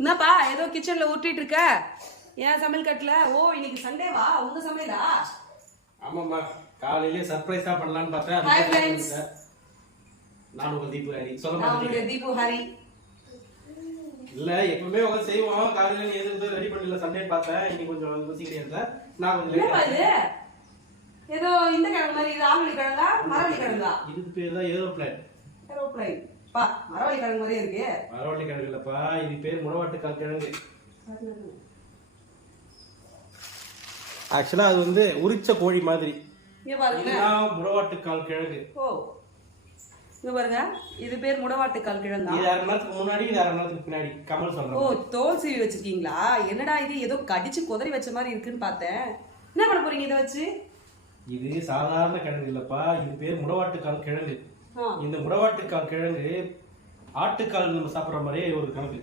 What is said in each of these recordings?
என்னப்பா ஏதோ கிச்சன்ல ஊட்டிட்டு இருக்க ஏன் சமையல் கட்டுல? ஓ இன்னைக்கு சண்டேவா உங்க சமையலா? ஆமாம்மா. காலையிலே சர்ப்ரைஸா பண்ணலாம்னு பார்த்தேன். friends. பண்ணிட்டேன். நான் உங்க தீபு ஹரி. சொல்ல நான் உங்களுடைய தீபு ஹரி. இல்ல எப்பவுமே உங்க செய்வோம் காலையில நீ எதுவும் ரெடி பண்ணல சண்டே பார்த்தேன். இன்னைக்கு கொஞ்சம் யோசிக்கிறேன் இருந்தேன். நான் கொஞ்சம் ஏதோ இந்த கிழங்கு மாதிரி இது ஆவணி கிழங்கா மரவள்ளி கிழங்கா? இதுக்கு பேர் தான் ஏரோப்ளேன். ஏரோப்ளைன். பா மரவள்ளி கிழங்கு மாதிரியே இருக்கு. மரவள்ளி கிழங்கு இல்லப்பா இது பேர் முடவாட்டுக்கால் கிழங்கு ஆக்சுவலா அது வந்து உரிச்ச கோழி மாதிரி. இங்க பாருங்க. இதுதான் முடவாட்டுக்கால் கிழங்கு ஓ இங்க பாருங்க. இது பேர் முடவாட்டுக்கால் கிழங்கா இது அரை நேரத்துக்கு முன்னாடி இது அரை நேரத்துக்கு பின்னாடி. கமல் ஓ சொல்றேன் தோல் சீவி வச்சிருக்கீங்களா? என்னடா இது? ஏதோ கடிச்சு குதறி வச்ச மாதிரி இருக்குன்னு பார்த்தேன். என்ன பண்ண போறீங்க இதை வச்சு? இது சாதாரண கிழங்கு இல்லப்பா. இது பேர் முடவாட்டுக்கால் கிழங்கு ஆ இந்த முடவாட்டுக்கால் கிழங்கு ஆட்டுக்கால் நம்ம சாப்பிடுற மாதிரியே ஒரு கிழங்கு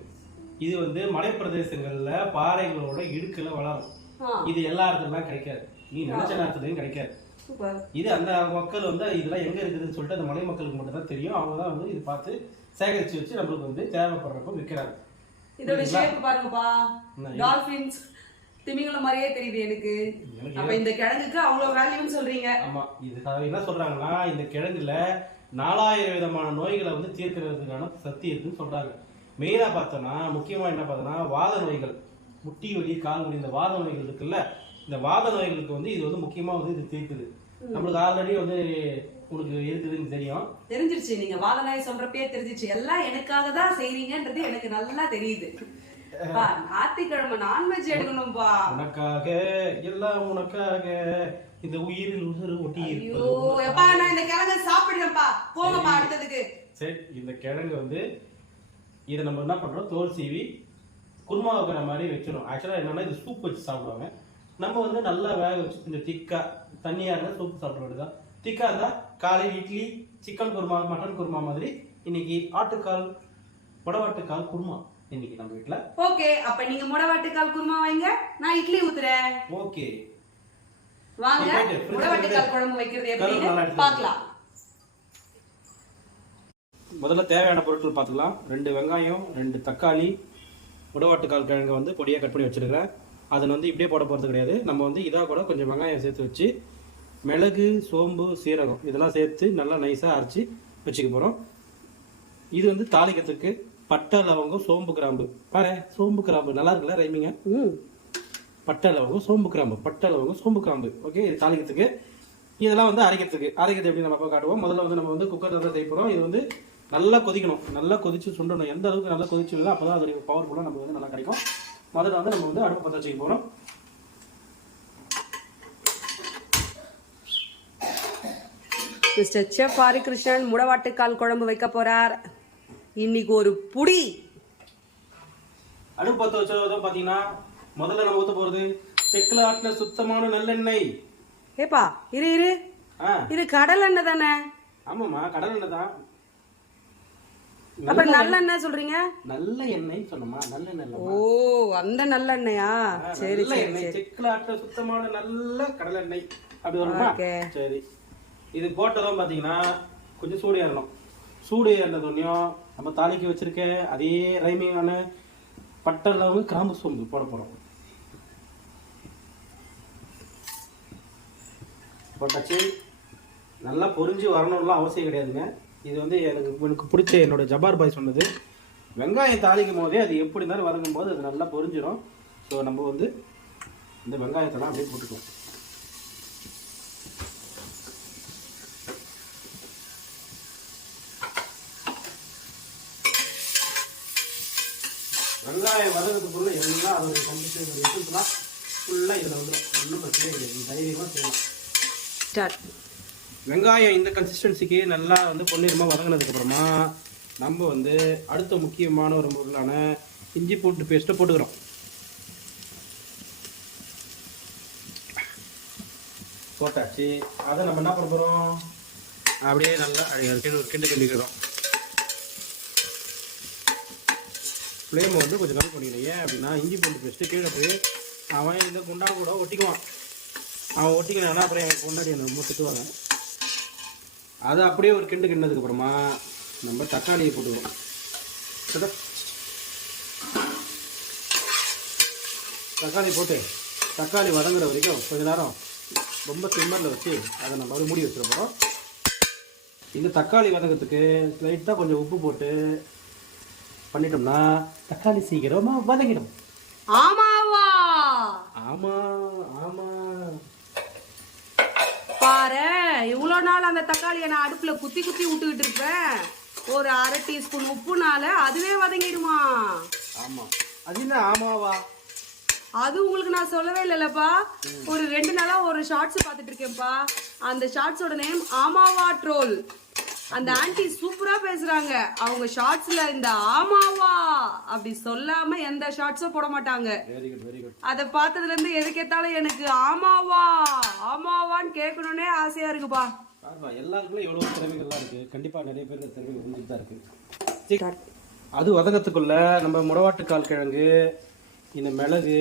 இது வந்து மலைப்பிரதேசங்கள்ல பாறைகளோட இடுக்குல வளரும். இது எல்லா இடத்துலலாம் கிடைக்காது. நீ நினைச்ச நேரத்துலயும் கிடைக்காது. இது அந்த மக்கள் வந்து இதெல்லாம் எங்க இருக்குதுன்னு சொல்லிட்டு அந்த மலை மக்களுக்கு மட்டும் தான் தெரியும். அவங்க தான் வந்து இது பார்த்து சேகரிச்சு வச்சு நம்மளுக்கு வந்து தேவைப்படுறப்ப விற்கிறாங்க இதோட ஷேப் பாருங்கப்பா. டால்பின்ஸ் திமிங்கலம் மாதிரியே தெரியுது எனக்கு. அப்ப இந்த கிழங்குக்கு அவ்வளவு வேல்யூன்னு சொல்றீங்க. ஆமா இது என்ன சொல்றாங்கன்னா இந்த கிழங்குல நாலாயிரம் விதமான நோய்களை வந்து தீர்க்கிறதுக்கான சக்தி இருக்குன்னு சொல்றாங்க. மெயினா பார்த்தோம்னா முக்கியமா என்ன பார்த்தோம்னா வாத நோய்கள். முட்டி வலி கால் வலி இந்த வாத நோய்கள் இருக்குல்ல இந்த வாத நோய்களுக்கு வந்து இது வந்து முக்கியமா வந்து இது தீர்க்குது. நம்மளுக்கு ஆல்ரெடி வந்து உனக்கு இருக்குதுன்னு தெரியும். தெரிஞ்சிருச்சு. நீங்க வாதநாய் சொல்றப்பயே தெரிஞ்சிருச்சு. எல்லாம் எனக்காக தான் செய்றீங்கன்றது எனக்கு நல்லா தெரியுது. ஞாயிற்றுக்கிழமை நான்வெஜ் எடுக்கணும்பா. உனக்காக எல்லாம் உனக்காக. இந்த உயிரில் உசுறு ஒட்டி ஐயோ எப்பா நான் இந்த கிழங்க சாப்பிடுறேன்ப்பா. போங்கப்பா அடுத்ததுக்கு. சரி இந்த கிழங்கு வந்து இதை நம்ம என்ன பண்றோம்? தோல் சீவி குருமா வைக்கிற மாதிரி வச்சிடும் ஆக்சுவலாக என்னன்னா இது சூப் வச்சு சாப்பிடுவாங்க. நம்ம வந்து நல்லா வேக வச்சு கொஞ்சம் திக்கா தண்ணியா இருந்தால் சூப் சாப்பிட வேண்டியதான் திக்கா இருந்தா காலையில் இட்லி சிக்கன் குருமா மட்டன் குருமா மாதிரி இன்னைக்கு ஆட்டுக்கால் புடவாட்டுக்கால் குருமா இன்னைக்கு நம்ம வீட்டில் ஓகே அப்ப நீங்க முடவாட்டுக்கால் குருமா வைங்க. நான் இட்லி ஊத்துறேன். ஓகே. வாங்க முடவாட்டுக்கால் குழம்பு வைக்கிறது எப்படின்னு பார்க்கலாம். முதல்ல தேவையான பொருட்கள் பார்த்துக்கலாம். ரெண்டு வெங்காயம் ரெண்டு தக்காளி உடவாட்டுக்கால் கிழங்கு வந்து பொடியாக கட் பண்ணி வச்சிருக்கிறேன். அதை வந்து இப்படியே போட போகிறது கிடையாது. நம்ம வந்து இதாக கூட கொஞ்சம் வெங்காயம் சேர்த்து வச்சு மிளகு சோம்பு சீரகம் இதெல்லாம் சேர்த்து நல்லா நைஸாக அரைச்சி வச்சுக்க போகிறோம் இது வந்து தாளிக்கிறதுக்கு பட்டை லவங்கம் சோம்பு கிராம்பு. பாரு சோம்பு கிராம்பு நல்லா இருக்குல்ல ரைமிங்க? பட்டை லவங்கம் சோம்பு கிராம்பு பட்டை லவங்கம் சோம்பு கிராம்பு. ஓகே இது தாளிக்கிறதுக்கு. இதெல்லாம் வந்து அரைக்கிறதுக்கு. அரைக்கிறது எப்படி நம்ம காட்டுவோம்? முதல்ல வந்து நம்ம வந்து குக்கர் தான் செய்ய போகிறோம் இது வந்து நல்லா கொதிக்கணும். நல்லா கொதிச்சு சுண்டணும். எந்த அளவுக்கு நல்லா கொதிச்சு இல்லை அப்போ தான் அதோடைய பவர்ஃபுல்லாக நமக்கு வந்து நல்லா கிடைக்கும். முதல்ல வந்து நம்ம வந்து அடுப்பு பற்ற வச்சுக்க போகிறோம் மிஸ்டர் செஃப் ஹரிகிருஷ்ணன் முடவாட்டுக்கால் குழம்பு வைக்க போறார். இன்னைக்கு ஒரு புடி. அடுப்பு பற்ற வச்சதும் பார்த்தீங்கன்னா முதல்ல நம்ம ஊற்ற போகிறது செக்கில் ஆட்டின சுத்தமான நல்லெண்ணெய். ஏப்பா இரு இரு. ஆ. இது கடல் எண்ணெய் தானே? ஆமாம்மா கடல் எண்ணெய் தான். அப்ப நல்லெண்ணெய். சொல்றீங்க? நல்ல எண்ணெய் சொன்னோமா நல்லெண்ணெய். ஓ அந்த நல்லெண்ணெயா சரி சரி செக்கில் ஆட்டின சுத்தமான நல்ல கடல் எண்ணெய். அப்படி வருமா. சரி. இது போட்டதும் பார்த்தீங்கன்னா கொஞ்சம் சூடு ஏறணும். சூடு ஏறினதுனையும் நம்ம தாளிக்கு வச்சிருக்க அதே ரைமிங்கான பட்டை லவங்கு கிராம்பு சோம்பு போட போகிறோம் போட்டாச்சு நல்லா பொரிஞ்சு வரணும்லாம் அவசியம் கிடையாதுங்க. இது வந்து எனக்கு எனக்கு பிடிச்ச என்னோட ஜபார் பாய் சொன்னது. வெங்காயம் தாளிக்கும் போதே அது எப்படி இருந்தாலும் வதங்கும் போது அது நல்லா பொரிஞ்சிடும். ஸோ நம்ம வந்து இந்த வெங்காயத்தெல்லாம் அப்படியே போட்டுக்குவோம் வெங்காயம் வதங்கிறதுக்குள்ள எல்லாம் அதோடைய கண்டிஷன் எட்டுலாம் ஃபுல்லாக இதில் வந்துடும் ஒன்றும் பிரச்சனையே கிடையாது. தைரியமாக செய்யலாம். ஸ்டார் வெங்காயம் இந்த கன்சிஸ்டன்சிக்கு நல்லா வந்து பொன்னிறமாக வதங்கினதுக்கப்புறமா நம்ம வந்து அடுத்த முக்கியமான ஒரு பொருளான இஞ்சி பூண்டு பேஸ்ட்டை போட்டுக்கிறோம். போட்டாச்சு. அதை நம்ம என்ன பண்ண போகிறோம் அப்படியே நல்லா அழகாக கிண்டு கிண்டு கிண்டிக்கிறோம். ஃப்ளேமை வந்து கொஞ்சம் கம்மி பண்ணிக்கணும் ஏன் அப்படின்னா இஞ்சி பூண்டு பேஸ்ட்டு கீழே போய் அவன் இந்த குண்டா கூட ஒட்டிக்குவான். அவன் ஒட்டிக்கினானா அப்புறம் என் கொண்டாடி என்ன ரொம்ப திட்டுவாங்க. அதை அப்படியே ஒரு கிண்டு கிண்டதுக்கு அப்புறமா நம்ம தக்காளியை சரிடா? தக்காளி போட்டு தக்காளி வதங்குற வரைக்கும் கொஞ்ச நேரம் ரொம்ப சிம்மரில் வச்சு அதை நம்ம வந்து மூடி வச்சிட போகிறோம் இந்த தக்காளி வதங்கிறதுக்கு லைட்டாக கொஞ்சம் உப்பு போட்டு பண்ணிட்டோம்னா தக்காளி சீக்கிரமாக வதங்கிடும். ஆமாவா? ஆமா ஆமா. பாரு இவ்வளோ நாள் அந்த தக்காளியை நான் அடுப்புல குத்தி குத்தி விட்டுக்கிட்டு இருப்பேன். ஒரு அரை டீஸ்பூன் உப்புனால அதுவே வதங்கிடுமா? ஆமா. அது என்ன ஆமாவா? அது உங்களுக்கு நான் சொல்லவே இல்லைல்லப்பா. ஒரு ரெண்டு நாளா ஒரு ஷார்ட்ஸ் பார்த்துட்டு இருக்கேன்ப்பா. அந்த ஷார்ட்ஸோட நேம் ஆமாவா ட்ரோல். அந்த ஆன்ட்டி சூப்பரா பேசுறாங்க. அவங்க ஷார்ட்ஸ்ல இந்த ஆமாவா அப்படி சொல்லாம எந்த ஷார்ட்ஸும் போட மாட்டாங்க. அதை பார்த்ததுல இருந்து எது கேட்டாலும் எனக்கு ஆமாவா ஆமாவான்னு கேட்கணும்னே ஆசையா இருக்குப்பா. பாருப்பா எல்லாருக்குமே எவ்வளோ திறமைகள்லாம் இருக்கு. கண்டிப்பா நிறைய பேருக்கு திறமைகள் இருந்துட்டு தான் இருக்கு. அது வதங்கத்துக்குள்ள நம்ம முடவாட்டுக்கால் கிழங்கு இந்த மிளகு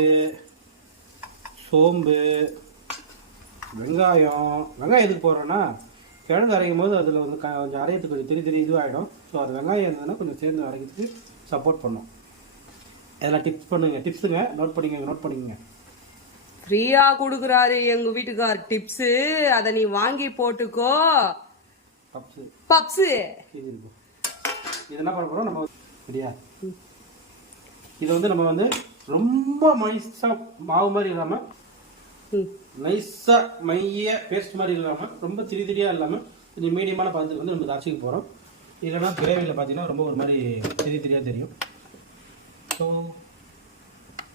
சோம்பு வெங்காயம். வெங்காயம் எதுக்கு போடுறோன்னா கிழங்கு அரைக்கும் போது அதில் வந்து கொஞ்சம் அரையத்துக்கு கொஞ்சம் திரி திரி இதுவாகிடும் ஸோ அது வெங்காயம் இருந்ததுன்னா கொஞ்சம் சேர்ந்து அரைக்கிறதுக்கு சப்போர்ட் பண்ணும். இதெல்லாம் டிப்ஸ் பண்ணுங்க. டிப்ஸுங்க நோட் பண்ணிக்கங்க நோட் பண்ணிக்கங்க. ஃப்ரீயா கொடுக்குறாரு எங்க வீட்டுக்கார். டிப்ஸ் அத நீ வாங்கி போட்டுக்கோ. பப்ஸு இது என்ன பண்ண போகிறோம் நம்ம சரியா? இது வந்து நம்ம வந்து ரொம்ப மைஸாக மாவு மாதிரி இல்லாமல் ம். நைஸாக மைய பேஸ்ட் மாதிரி இல்லாமல் ரொம்ப திரி திரியாக இல்லாமல் கொஞ்சம் மீடியமான பதத்துக்கு வந்து நம்ம அரைச்சிக்க போகிறோம் இல்லைன்னா கிரேவியில் பார்த்தீங்கன்னா ரொம்ப ஒரு மாதிரி திரி திரியாக தெரியும். ஸோ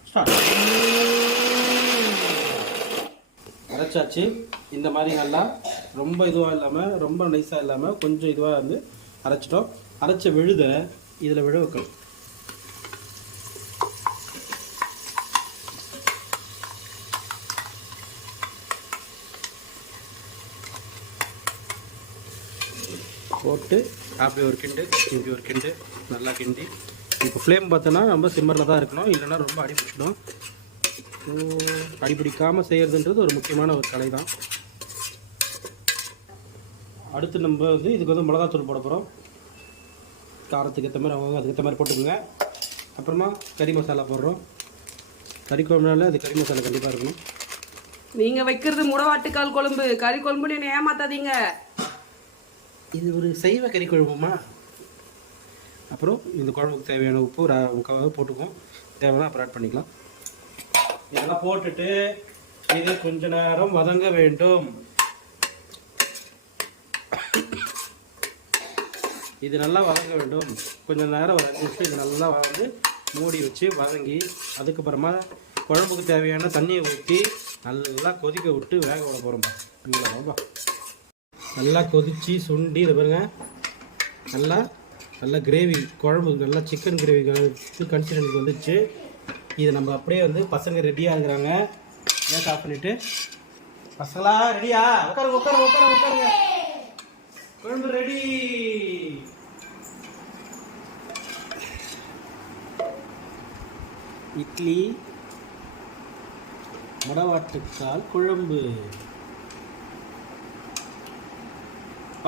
ஸ்டார்ட் அரைச்சாச்சு இந்த மாதிரி நல்லா ரொம்ப இதுவாக இல்லாமல் ரொம்ப நைஸாக இல்லாமல் கொஞ்சம் இதுவாக வந்து அரைச்சிட்டோம். அரைச்ச விழுத இதில் விழ வைக்கணும். போட்டு அப்படி ஒரு கிண்டு இப்படி ஒரு கிண்டு நல்லா கிண்டி. இப்போ ஃப்ளேம் பார்த்தோன்னா ரொம்ப சிம்மரில் தான் இருக்கணும். இல்லைன்னா ரொம்ப அடிபிடிச்சிடும் அடிபிடிக்காமல் செய்கிறதுன்றது ஒரு முக்கியமான ஒரு கலை தான் அடுத்து நம்ம வந்து இதுக்கு வந்து மிளகாத்தூள் போட போகிறோம் காரத்துக்கு ஏற்ற மாதிரி அவங்க அதுக்கு ஏற்ற மாதிரி போட்டுக்கோங்க. அப்புறமா கறி மசாலா போடுறோம். கறி குழம்புனால அது கறி மசாலா கண்டிப்பாக இருக்கணும். நீங்க வைக்கிறது முடவாட்டுக்கால் குழம்பு. கறி குழம்புன்னு என்ன ஏமாத்தாதீங்க. இது ஒரு சைவ கறி குழம்புமா? அப்புறம் இந்த குழம்புக்கு தேவையான உப்பு ஒரு போட்டுக்குவோம். தேவைன்னா அப்புறம் ஆட் பண்ணிக்கலாம். இதெல்லாம் போட்டுட்டு இது கொஞ்ச நேரம் வதங்க வேண்டும். இது நல்லா வதங்க வேண்டும். கொஞ்சம் நேரம் ஒரு அஞ்சு நிமிஷம் இது நல்லா வந்து மூடி வச்சு வதங்கி அதுக்கப்புறமா குழம்புக்கு தேவையான தண்ணியை ஊற்றி நல்லா கொதிக்க விட்டு வேக விட போகிறோம்ப்பா நல்லா கொதித்து சுண்டி இதை பாருங்க. நல்லா நல்லா கிரேவி குழம்பு நல்லா சிக்கன் கிரேவி கன்சிஸ்டன்சி வந்துச்சு. இது நம்ம அப்படியே வந்து பசங்க ரெடியாக இருக்கிறாங்க. கேஸ் ஆஃப் பண்ணிட்டு. பசங்களா ரெடியா உட்காருங்க உட்காருங்க உட்காருங்க உட்காருங்க. குழம்பு ரெடி இட்லி முடவாட்டுக்கால் குழம்பு.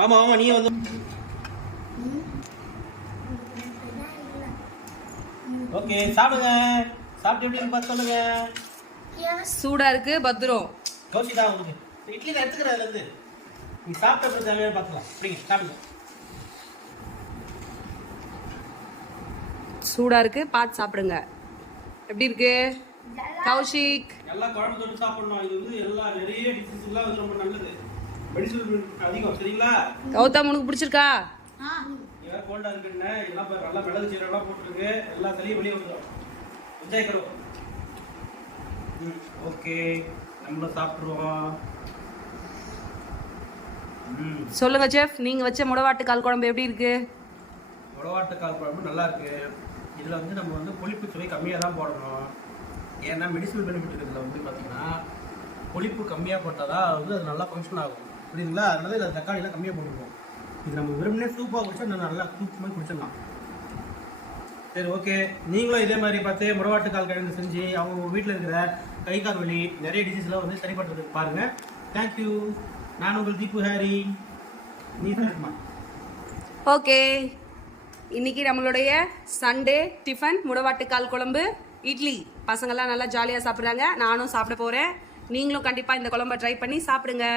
ஆமா ஆமா நீ வந்து. ஓகே சாப்பிடுங்க. சாப்பிட்டு எப்படின்னு பார்த்து சொல்லுங்க. சூடா இருக்கு பத்திரம் கௌசி தான் உங்களுக்கு. இட்லி நான் எடுத்துக்கிறேன் அதுல இருந்து நீ சாப்பிட்ட அப்புறம் தேவையான பார்த்துக்கலாம் அப்படிங்க சாப்பிடுங்க. சூடா இருக்கு பார்த்து சாப்பிடுங்க. எப்படி இருக்கு? கௌஷிக். நல்லா குழம்பு தொட்டு சாப்பிடணும். இது வந்து எல்லா நிறைய டிசீஸ்லாம் வந்து ரொம்ப நல்லது. மெடிசன் அதிகம் சரிங்களா? கௌதம் உனக்கு பிடிச்சிருக்கா? கோல்டா இருக்குன்னு எல்லாம் நல்லா மிளகு சீரகம்லாம் போட்டுருக்கு. எல்லா சளியும் வெளியே வந்துடும் என்ஜாய் கரோ ஓகே. நம்மளும் சாப்பிட்ருவோம் ம். சொல்லுங்க செஃப். நீங்க வச்ச முடவாட்டுக்கால் குழம்பு எப்படி இருக்கு? உடவாட்டுக்கால் குழம்பு நல்லா இருக்கு. இதில் வந்து நம்ம வந்து புளிப்பு சுவை கம்மியாக தான் போடணும். ஏன்னா மெடிசனல் பெனிஃபிட் இருக்கிறதுல வந்து பார்த்தீங்கன்னா புளிப்பு கம்மியாக போட்டால் தான் வந்து அது நல்லா ஃபங்க்ஷன் ஆகும். புரியுதுங்களா? அதனால இதில் தக்காளிலாம் கம்மியாக போட்டுருக்கோம் இது நம்ம வெறுமனே சூப்பாக குடிச்சா நல்லா சூப் மாதிரி குடிச்சிடலாம். சரி ஓகே நீங்களும் இதே மாதிரி பார்த்து முடவாட்டுக்கால் கிழங்கு செஞ்சு அவங்க வீட்டில் இருக்கிற கை கால் வலி நிறைய டிசீஸ்லாம் வந்து சரிப்படுறதுக்கு பாருங்கள் தேங்க்யூ நான் உங்கள் தீபு ஹாரி. நீ ஓகே இன்னைக்கு நம்மளுடைய சண்டே டிஃபன் முடவாட்டுக்கால் குழம்பு இட்லி. பசங்கள்லாம் நல்லா ஜாலியாக சாப்பிட்றாங்க. நானும் சாப்பிட போகிறேன் நீங்களும் கண்டிப்பாக இந்த குழம்ப ட்ரை பண்ணி சாப்பிடுங்க.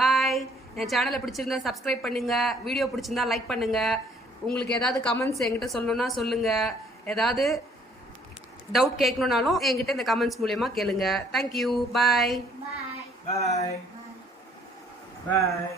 பாய் என் சேனலை பிடிச்சிருந்தா சப்ஸ்கிரைப் பண்ணுங்கள் வீடியோ பிடிச்சிருந்தா லைக் பண்ணுங்கள் உங்களுக்கு ஏதாவது கமெண்ட்ஸ் என்கிட்ட சொல்லணும்னா சொல்லுங்க. ஏதாவது டவுட் கேட்கணுன்னாலும் என்கிட்ட இந்த கமெண்ட்ஸ் மூலயமா கேளுங்க. தேங்க்யூ பாய் பாய் பாய்